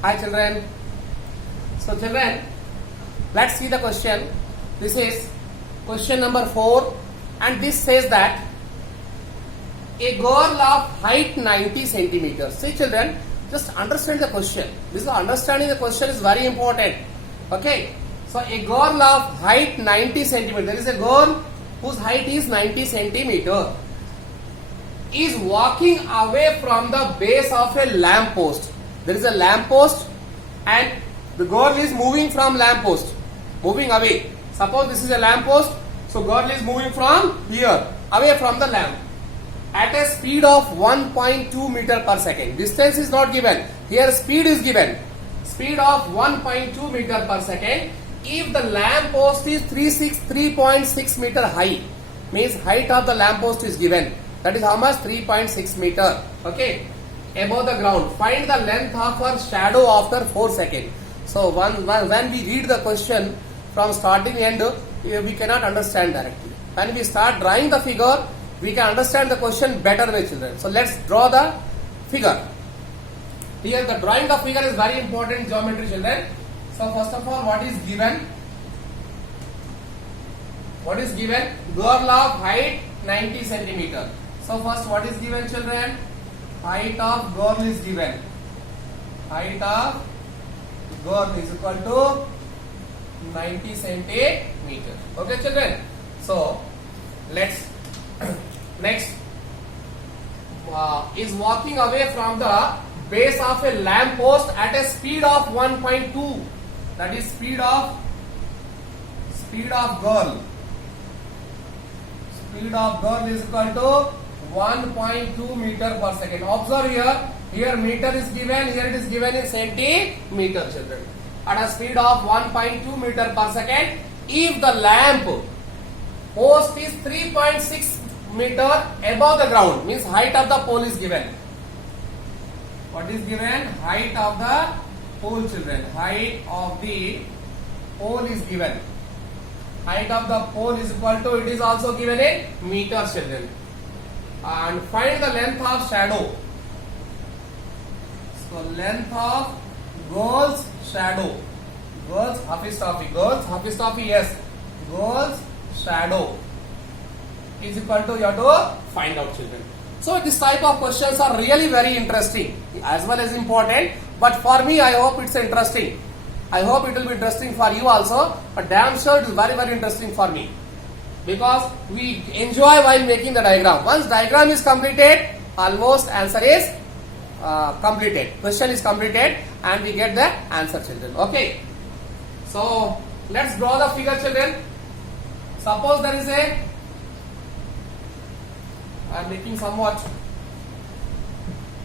Hi children. So children, let's see the question. This is question number 4 and this says that a girl of height 90 centimeters. See children, just understand the question. This is understanding the question is very important. Okay. So a girl of height 90 centimeters. There is a girl whose height is 90 centimeter is walking away from the base of a lamp post. There is a lamp post and the girl is moving from lamp post, moving away. Suppose this is a lamp post, so girl is moving from here, away from the lamp at a speed of 1.2 meter per second. Distance is not given. Here speed is given. Speed of 1.2 meter per second. If the lamp post is 3.6 meter high, means height of the lamp post is given. That is how much? 3.6 meter. Okay. Above the ground. Find the length of her shadow after 4 seconds. So when we read the question from starting end, we cannot understand directly. When we start drawing the figure, we can understand the question better way, children. So let's draw the figure. Here the drawing the figure is very important in geometry, children. So first of all, what is given? What is given? Girl of height 90 centimeter. So first what is given, children? Height of girl is given. Height of girl is equal to 90 centimeter. Okay, children. So let's next is walking away from the base of a lamp post at a speed of 1.2. That is speed of girl. Speed of girl is equal to 1.2 meter per second. Observe here meter is given, here it is given in centimeter, children. At a speed of 1.2 meter per second, if the lamp post is 3.6 meter above the ground, means height of the pole is given. What is given? Height of the pole, children. Height of the pole is given. Height of the pole is equal to, it is also given in meters, children. And find the length of shadow. So length of girl's shadow. Girl's Hafiz, yes. Girl's shadow is equal to, you have to find out, children. So this type of questions are really very interesting as well as important. But for me, I hope it's interesting. I hope it will be interesting for you also. But damn sure it is very, very interesting for me. Because we enjoy while making the diagram. Once diagram is completed, almost answer is completed. Question is completed and we get the answer, children. Okay. So let's draw the figure, children. Suppose there is a, I am making somewhat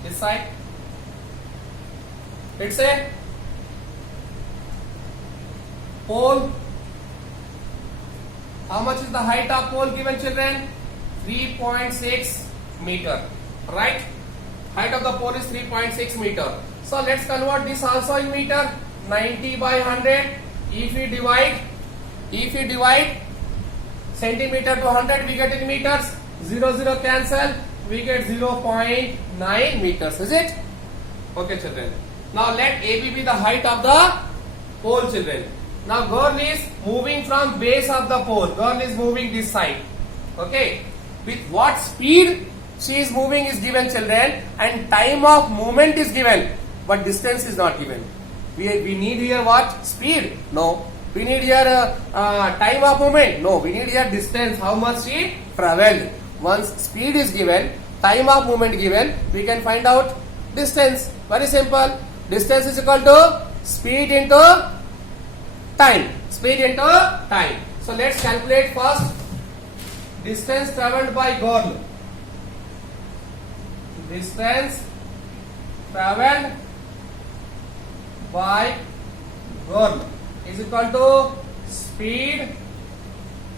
this side. It's a pole. How much is the height of pole given, children? 3.6 meter. Right? Height of the pole is 3.6 meter. So let's convert this also in meter. 90 by 100. If we divide centimeter to 100, we get in meters. 0 cancel. We get 0.9 meters. Is it? Okay, children. Now let AB be the height of the pole, children. Now girl is moving from base of the pole. Girl is moving this side. Okay. With what speed she is moving is given, children, and time of movement is given, but distance is not given. We need here what? Speed? No. We need here time of movement? No. We need here distance. How much she traveled? Once speed is given, time of movement given, we can find out distance. Very simple. Distance is equal to speed into time. Speed into time. So let's calculate first distance traveled by girl. Distance traveled by girl is equal to speed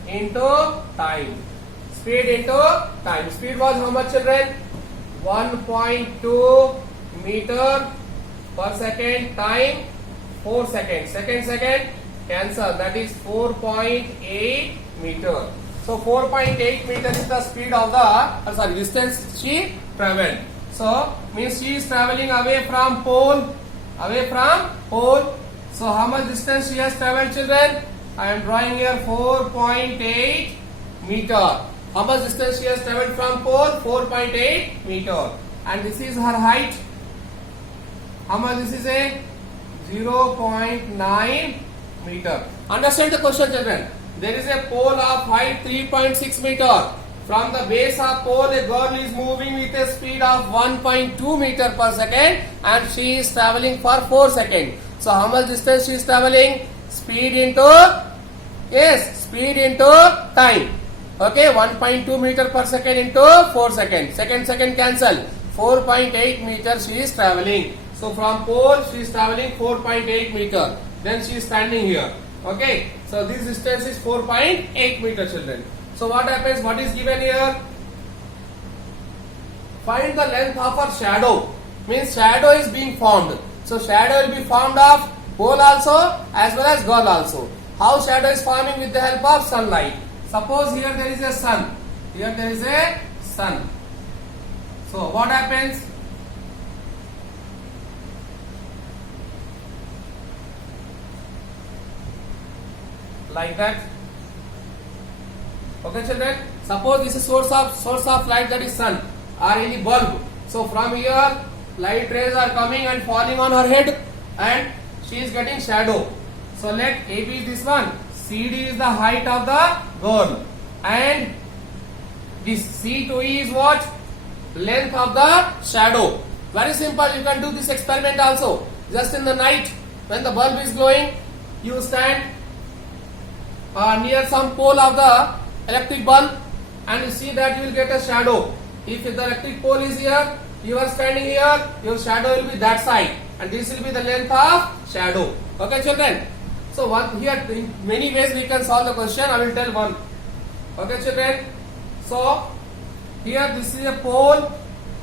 into time. Speed into time. Speed was how much, children? 1.2 meter per second. Time 4 seconds. Second cancel. That is 4.8 meter. So 4.8 meter is the speed of the distance she traveled. So means she is traveling away from pole Away from pole. So how much distance she has traveled, children? I am drawing here 4.8 meter. How much distance she has traveled from pole? 4.8 meter. And this is her height. How much this is a 0.9 meter. Understand the question, children. There is a pole of height 3.6 meter. From the base of pole, a girl is moving with a speed of 1.2 meter per second and she is traveling for 4 seconds. So how much distance she is traveling? Speed into time. Okay, 1.2 meter per second into 4 seconds. Second cancel. 4.8 meter she is traveling. So from pole she is traveling 4.8 meter. Then she is standing here. Okay, so this distance is 4.8 meter, children. So what happens? What is given here? Find the length of her shadow. Means shadow is being formed. So shadow will be formed of pole also as well as girl also. How shadow is forming? With the help of sunlight. Suppose here there is a sun. Here there is a sun. So what happens? Like that. Okay, children. Suppose this is source of light, that is sun or any bulb. So from here light rays are coming and falling on her head and she is getting shadow. So let AB is this one. CD is the height of the girl and this C to E is what? Length of the shadow. Very simple. You can do this experiment also. Just in the night when the bulb is glowing, you stand near some pole of the electric bulb and you see that you will get a shadow. If the electric pole is here, you are standing here, your shadow will be that side and this will be the length of shadow. Okay, children. So here in many ways we can solve the question. I will tell one. Okay, children. So here this is a pole.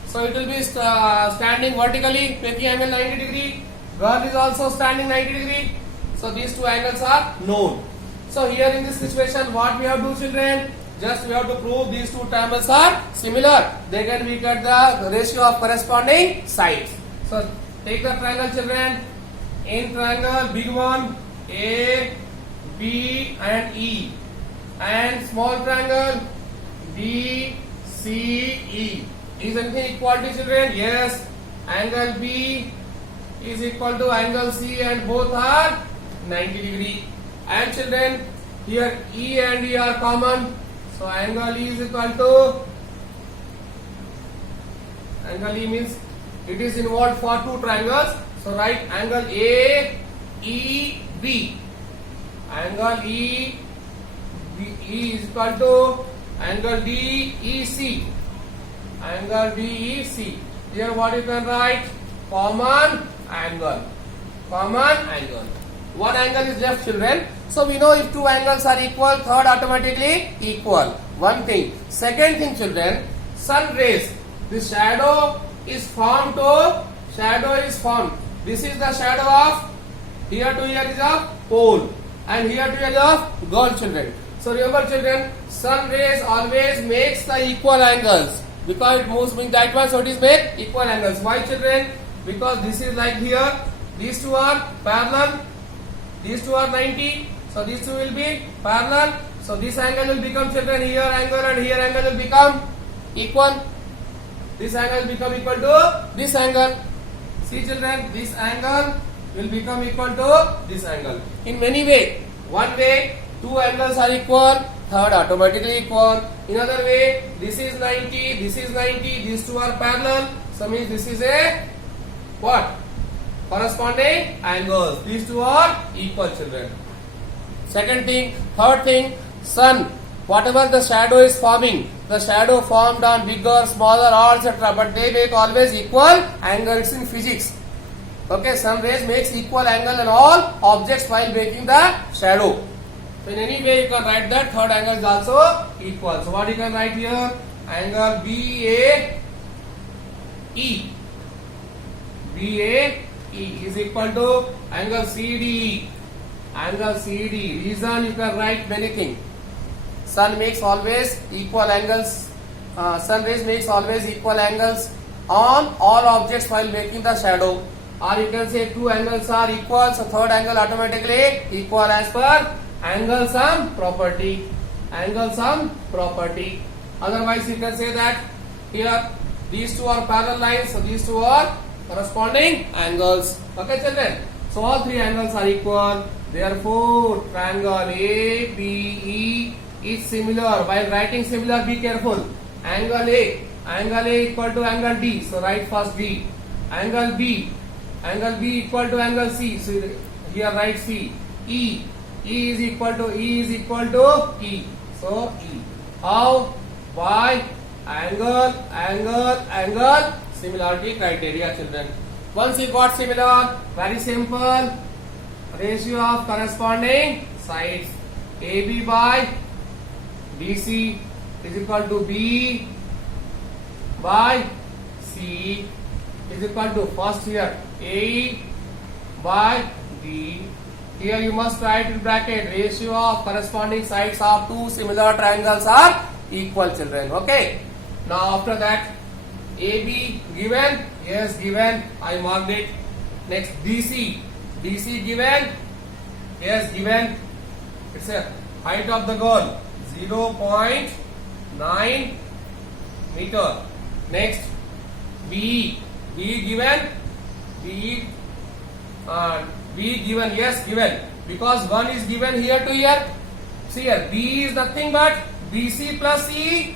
So it will be standing vertically, making angle 90 degree. Girl is also standing 90 degree. So these two angles are known. So here in this situation, what we have to do, children? Just we have to prove these two triangles are similar. Then we get the ratio of corresponding sides. So take the triangle, children. In triangle, big one, A, B and E. And small triangle, D, C, E. Is anything equal to, children? Yes. Angle B is equal to angle C and both are 90 degree. And children, here E and E are common. So angle E is equal to, angle E means it is involved for two triangles. So write angle A, E, B. Angle E, E is equal to angle D, E, C. Angle D, E, C. Here what you can write? Common angle. Common angle. One angle is left, children. So we know if two angles are equal, third automatically equal. One thing. Second thing, children, sun rays. The shadow is formed This is the shadow of, here to here is a pole and here to here is of girl, children. So remember, children, sun rays always makes the equal angles because it moves in that one, so it is make equal angles. Why, children? Because this is like here, these two are parallel, these two are 90, so these two will be parallel. So this angle will become, children, here angle and here angle will become equal. This angle will become equal to this angle. See, children, this angle will become equal to this angle. In many ways. One way, two angles are equal, third automatically equal. In other way, this is 90, this is 90, these two are parallel. So means this is a what? Corresponding angles. These two are equal, children. Second thing, third thing, sun. Whatever the shadow is forming, the shadow formed on bigger, smaller, or etc. But they make always equal angle. It's in physics. Okay, sun rays makes equal angle on all objects while making the shadow. So in any way you can write that third angle is also equal. So what you can write here? Angle BAE. BAE is equal to angle CDE. Angle CD. Reason you can write many things. Sun makes always equal angles. Sun rays makes always equal angles on all objects while making the shadow. or you can say two angles are equal, so third angle automatically equal as per angle sum property. Angle sum property. Otherwise you can say that here these two are parallel lines, so these two are corresponding angles. Okay children, so all three angles are equal, therefore triangle ABE is similar. While writing similar, be careful. Angle A equal to angle D, so write first D. Angle B equal to angle C, so here write C. E is equal to E, so E. How? By angle, similarity criteria children. Once you got similar, very simple, ratio of corresponding sides. AB by BC is equal to B by C is equal to first here A by D. Here you must write in bracket ratio of corresponding sides of two similar triangles are equal children. Okay. Now after that AB given, yes given, I marked it. Next BC given, yes given. It's a height of the goal 0.9 meter. Next B given, yes given, because one is given here to here. See here B is nothing but BC plus C,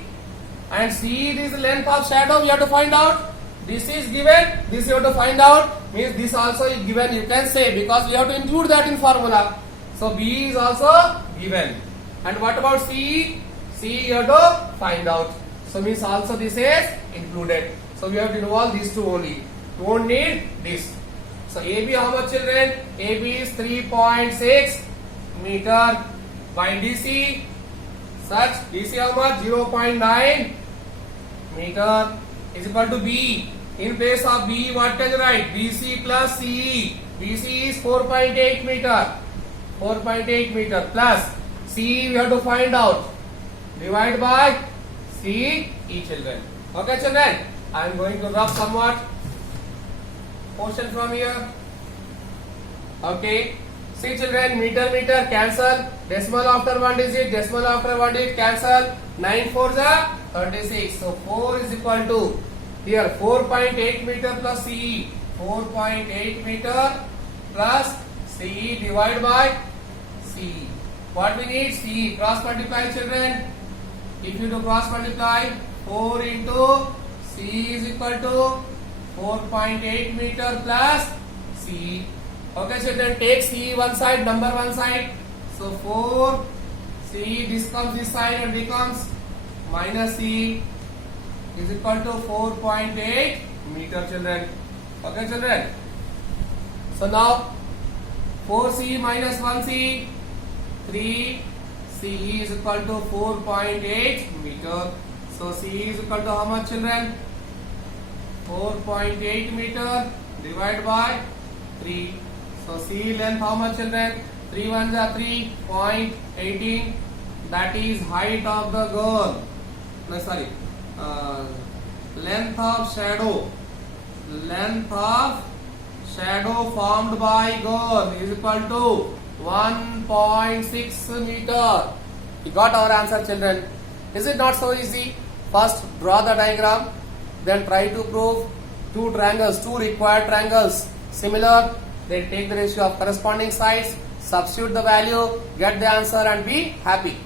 and C is the length of shadow we have to find out. This is given, this you have to find out, means this also is given, you can say, because we have to include that in formula. So B is also given. And what about C? C you have to find out. So means also this is included. So we have to involve these two only. You won't need this. So AB how much children? AB is 3.6 meter by DC. Such DC how much? 0.9 meter is equal to B. In place of B, what can you write? BC plus CE. BC is 4.8 meter. 4.8 meter plus CE we have to find out. Divide by CE children. Okay children, I am going to rub somewhat portion from here. Okay. See children, meter cancel. Decimal after one digit cancel. 9 4s are 36. So 4 is equal to here 4.8 meter plus CE. 4.8 meter plus CE divided by CE. What we need? CE. Cross multiply children. If you do cross multiply, 4 into CE is equal to 4.8 meter plus CE. Okay children, take CE one side, number one side. So 4 CE, this comes this side and becomes minus CE is equal to 4.8 meter children. Okay children. So now 4 CE minus 1 CE, 3 CE is equal to 4.8 meter. So CE is equal to how much children? 4.8 meter divided by 3. So CE length how much children? 3 1s are 3.18. That is height of the girl. No, sorry. Length of shadow. Length of shadow formed by girl is equal to 1.6 meter. We got our answer children. Is it not so easy? First draw the diagram, then try to prove two required triangles similar, then take the ratio of corresponding sides, substitute the value, get the answer and be happy.